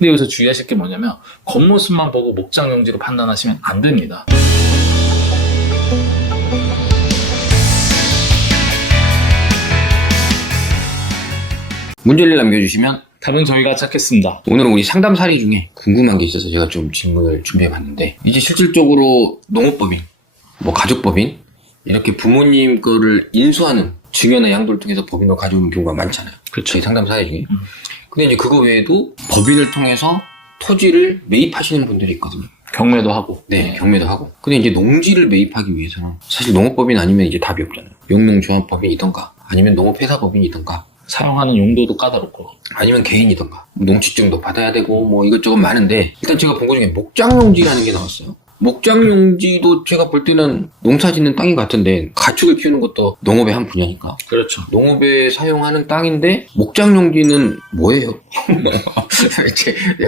근데 여기서 주의하실 게 뭐냐면 겉모습만 보고 목장용지로 판단하시면 안 됩니다. 문제를 남겨주시면 답은 저희가 찾겠습니다. 오늘은 우리 상담 사례 중에 궁금한 게 있어서 제가 좀 질문을 준비해봤는데 이제 실질적으로 농업법인, 뭐 가족법인 이렇게 부모님 거를 인수하는 증여나 양도를 통해서 법인으로 가져오는 경우가 많잖아요. 그렇죠. 저희 상담 사례 중에. 근데 이제 그거 외에도 법인을 통해서 토지를 매입하시는 분들이 있거든요. 경매도 하고. 네, 경매도 하고. 근데 이제 농지를 매입하기 위해서는 사실 농업법인 아니면 이제 답이 없잖아요. 영농조합법인이던가 아니면 농업회사법인이던가 사용하는 용도도 까다롭고. 아니면 개인이던가 농지증도 받아야 되고 뭐 이것저것 많은데 일단 제가 본 것 중에 목장용지라는 게 나왔어요. 목장용지도 제가 볼 때는 농사 짓는 땅이 같은데 가축을 키우는 것도 농업의 한 분야니까 그렇죠. 농업에 사용하는 땅인데 목장용지는 뭐예요?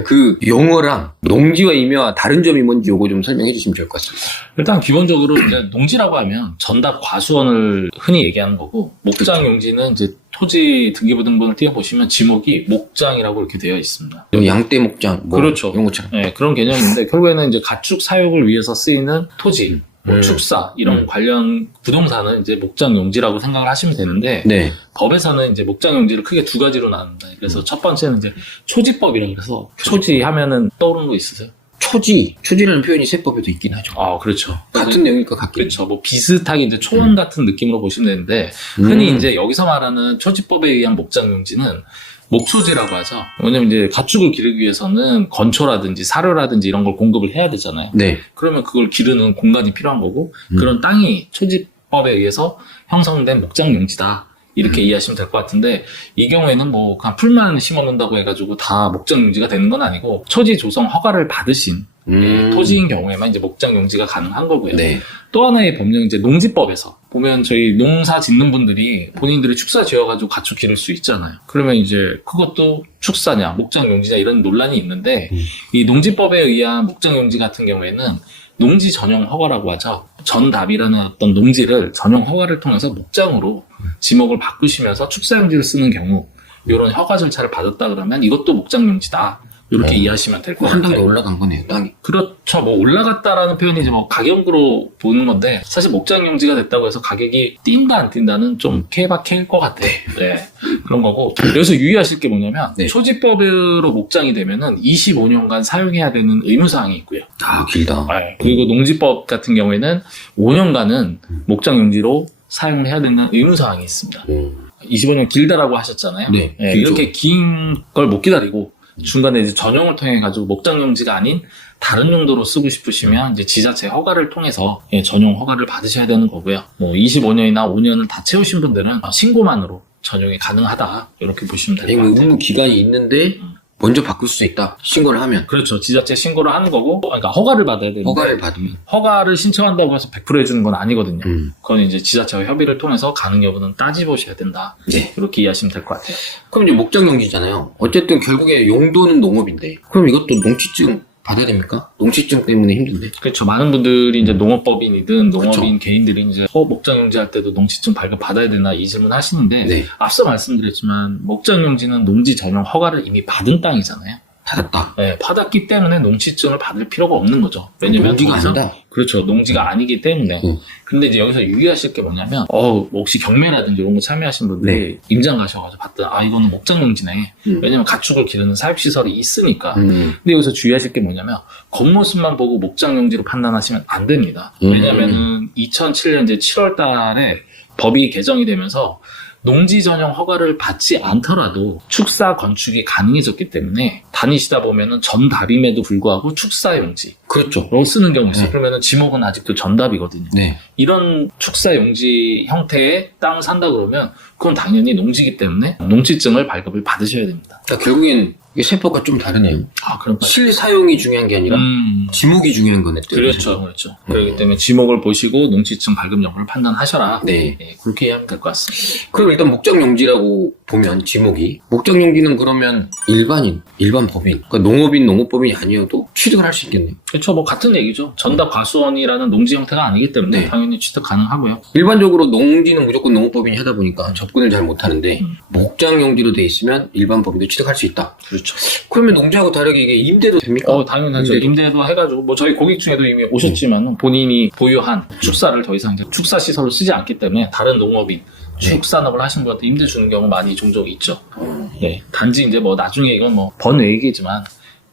그 용어랑 농지와 임야와 다른 점이 뭔지 요거 좀 설명해 주시면 좋을 것 같습니다. 일단 기본적으로 이제 농지라고 하면 전답 과수원을 흔히 얘기하는 거고 목장용지는 이제 토지 등기부등본을 띄워보시면 지목이 목장이라고 이렇게 되어 있습니다. 양떼 목장 뭐 그렇죠. 이런 것처럼. 네, 그런 개념인데 결국에는 이제 가축 사육을 위해서 쓰이는 토지, 뭐 축사 이런 관련 부동산은 이제 목장용지라고 생각을 하시면 되는데 네. 법에서는 이제 목장용지를 크게 두 가지로 나눕니다. 그래서 첫 번째는 이제 초지법이라고 해서 초지 하면은 떠오르는 거 있으세요? 초지라는 표현이 세법에도 있긴 하죠. 아, 그렇죠. 같은 내용일까 같긴. 그렇죠. 뭐 비슷하게 이제 초원 같은 느낌으로 보시면 되는데 흔히 이제 여기서 말하는 초지법에 의한 목장용지는 목초지라고 하죠. 왜냐면 이제 가축을 기르기 위해서는 건초라든지 사료라든지 이런 걸 공급을 해야 되잖아요. 네. 그러면 그걸 기르는 공간이 필요한 거고 그런 땅이 초지법에 의해서 형성된 목장용지다. 이렇게 이해하시면 될 것 같은데 이 경우에는 뭐 그냥 풀만 심어놓는다고 해가지고 다 목장용지가 되는 건 아니고 초지 조성 허가를 받으신 토지인 경우에만 이제 목장용지가 가능한 거고요. 네. 또 하나의 법령은 이제 농지법에서 보면 저희 농사 짓는 분들이 본인들이 축사 지어가지고 가축 기를 수 있잖아요. 그러면 이제 그것도 축사냐 목장용지냐 이런 논란이 있는데 이 농지법에 의한 목장용지 같은 경우에는 농지 전용 허가라고 하죠. 전답이라는 어떤 농지를 전용 허가를 통해서 목장으로 지목을 바꾸시면서 축사용지를 쓰는 경우 이런 허가 절차를 받았다 그러면 이것도 목장용지다. 이렇게 이해하시면 될 것 한 단계 같아요. 올라간 거네요, 땅이. 그렇죠. 뭐 올라갔다라는 표현이 이제 뭐 가격으로 보는 건데 사실 목장용지가 됐다고 해서 가격이 뛴다 안 뛴다는 좀 케바케일 것 같아. 네. 그런 거고 여기서 유의하실 게 뭐냐면 네. 초지법으로 목장이 되면은 25년간 사용해야 되는 의무사항이 있고요. 아, 길다. 네. 그리고 농지법 같은 경우에는 5년간은 목장용지로 사용을 해야 되는 의무사항이 있습니다. 25년 길다라고 하셨잖아요. 네, 네, 길죠. 이렇게 긴 걸 못 기다리고 중간에 이제 전용을 통해 가지고 목장용지가 아닌 다른 용도로 쓰고 싶으시면 이제 지자체 허가를 통해서 전용 허가를 받으셔야 되는 거고요. 뭐 25년이나 5년을 다 채우신 분들은 신고만으로 전용이 가능하다 이렇게 보시면 될 것 같아요. 의무 기간이 있는데 먼저 바꿀 수 있다. 신고를 하면. 그렇죠. 지자체 신고를 하는 거고, 그러니까 허가를 받아야 되는데 허가를 받으면. 허가를 신청한다고 해서 100% 해주는 건 아니거든요. 그건 이제 지자체와 협의를 통해서 가능 여부는 따지보셔야 된다. 네. 이렇게 이해하시면 될 것 같아요. 그럼 이제 목장용지잖아요. 어쨌든 결국에 용도는 농업인데. 그럼 이것도 농지증 받아야 됩니까? 농지증 때문에 힘든데. 그렇죠. 많은 분들이 이제 농업법인이든 농업인 그렇죠. 개인들이 이제 목장용지 할 때도 농지증 발급 받아야 되나 이 질문 하시는데 네. 앞서 말씀드렸지만 목장용지는 농지 전용 허가를 이미 받은 땅이잖아요. 받았다. 네, 받았기 때문에 농지증을 받을 필요가 없는 거죠. 왜냐면 농지가 거기서- 아니다. 그렇죠. 농지가 아니기 때문에. 근데 이제 여기서 유의하실 게 뭐냐면, 뭐 혹시 경매라든지 이런 거 참여하신 분들이 네. 임장 가셔가지고 봤더니, 이거는 목장용지네. 왜냐면 가축을 기르는 사육시설이 있으니까. 근데 여기서 주의하실 게 뭐냐면, 겉모습만 보고 목장용지로 판단하시면 안 됩니다. 왜냐면은 2007년 이제 7월 달에 법이 개정이 되면서 농지 전용 허가를 받지 않더라도 축사 건축이 가능해졌기 때문에 다니시다 보면은 전답임에도 불구하고 축사용지로 그렇죠. 쓰는 경우 있어요. 네. 그러면은 지목은 아직도 전답이거든요. 네. 이런 축사용지 형태의 땅을 산다 그러면 그건 당연히 농지이기 때문에 농지증을 발급을 받으셔야 됩니다. 그러니까 결국엔 이게 세법과 좀 다르네요. 그럼 실사용이 중요한 게 아니라 지목이 중요한 거네. 또 그렇죠. 그렇기 때문에 지목을 보시고 농지증 발급 여부를 판단하셔라. 네. 그렇게 이해하면 될 것 같습니다. 그럼 일단 목장용지라고 보면 지목이 목장용지는 그러면 일반 법인, 그러니까 농업인, 농업법인이 아니어도 취득을 할 수 있겠네요. 그렇죠. 그렇죠. 뭐 같은 얘기죠. 전답 과수원이라는 농지 형태가 아니기 때문에 네. 당연히 취득 가능하고요. 일반적으로 농지는 무조건 농업법인이 하다 보니까 접근을 잘 못하는데 목장용지로 돼 있으면 일반 법인도 취득할 수 있다. 그렇죠. 그러면 농지하고 다르게 이게 임대도 됩니까? 당연하죠. 임대도 해가지고 뭐 저희 고객 중에도 이미 오셨지만 본인이 보유한 축사를 더 이상 이제 축사 시설로 쓰지 않기 때문에 다른 농업인 축산업을 하신 분한테 임대 주는 경우 많이 종종 있죠. 네. 단지 이제 뭐 나중에 이건 뭐 번외얘기지만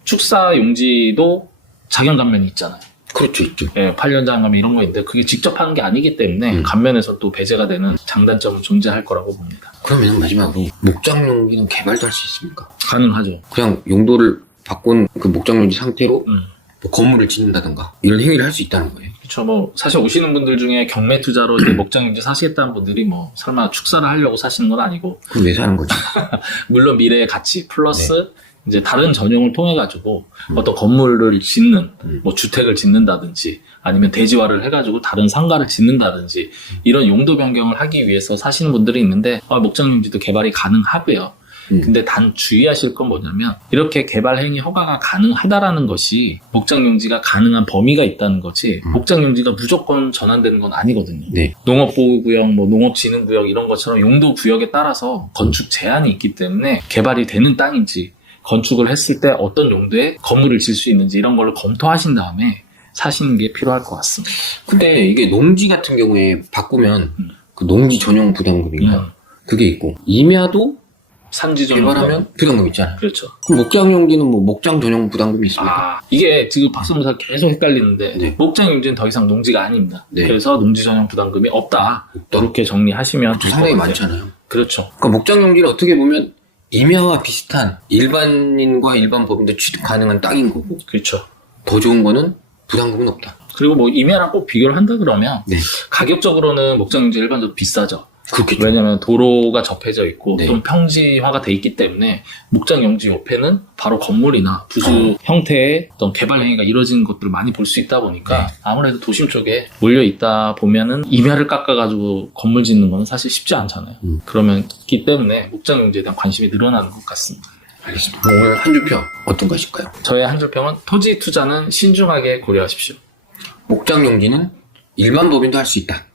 축사 용지도 작용 감면이 있잖아요. 그렇죠, 있죠. 예, 8년 장감 이런 거 있는데 그게 직접 하는 게 아니기 때문에 감면에서 또 배제가 되는 장단점은 존재할 거라고 봅니다. 그러면 마지막으로 목장용지는 개발도 할 수 있습니까? 가능하죠. 그냥 용도를 바꾼 그 목장용지 상태로 뭐 건물을 짓는다든가 이런 행위를 할 수 있다는 거예요. 그렇죠. 뭐 사실 오시는 분들 중에 경매 투자로 이제 목장용지 사시겠다는 분들이 뭐 설마 축사를 하려고 사시는 건 아니고 그럼 왜 사는 거지? 물론 미래의 가치 플러스 이제 다른 전용을 통해 가지고 어떤 건물을 짓는 뭐 주택을 짓는다든지 아니면 대지화를 해가지고 다른 상가를 짓는다든지 이런 용도 변경을 하기 위해서 사시는 분들이 있는데 목장용지도 개발이 가능하고요. 근데 단 주의하실 건 뭐냐면 이렇게 개발 행위 허가가 가능하다라는 것이 목장용지가 가능한 범위가 있다는 거지 목장용지가 무조건 전환되는 건 아니거든요. 네. 농업보호구역, 뭐 농업진흥구역 이런 것처럼 용도구역에 따라서 건축 제한이 있기 때문에 개발이 되는 땅인지 건축을 했을 때 어떤 용도의 건물을 질 수 있는지 이런 걸 검토하신 다음에 사시는 게 필요할 것 같습니다. 근데 이게 농지 같은 경우에 바꾸면 그 농지 전용 부담금인가 그게 있고 임야도 산지 전용 개발하면 부담금 있잖아요. 그렇죠. 그럼 목장용지는 뭐 목장 전용 부담금이 있습니까? 이게 지금 박수무사 계속 헷갈리는데 네. 목장용지는 더 이상 농지가 아닙니다. 네. 그래서 농지 전용 부담금이 없다. 이렇게 정리하시면 될것 상당히 같아요. 많잖아요. 그렇죠. 그러니까 목장용지는 어떻게 보면 임야와 비슷한 일반인과 일반 법인도 취득 가능한 땅인 거고 그렇죠. 더 좋은 거는 부담금은 없다. 그리고 뭐 임야랑 꼭 비교를 한다 그러면 네. 가격적으로는 목장용지 일반적으로 비싸죠. 그렇겠죠. 왜냐하면 도로가 접해져 있고 네. 또 평지화가 돼 있기 때문에 목장용지 옆에는 바로 건물이나 부수 형태의 어떤 개발 행위가 이루어지는 것들을 많이 볼 수 있다 보니까 아무래도 도심 쪽에 몰려 있다 보면은 임야를 깎아가지고 건물 짓는 건 사실 쉽지 않잖아요. 그러기 때문에 목장용지에 대한 관심이 늘어나는 것 같습니다. 알겠습니다. 오늘 한 줄평 어떤 것일까요? 저의 한 줄평은 토지 투자는 신중하게 고려하십시오. 목장용지는 일반 법인도 할 수 있다.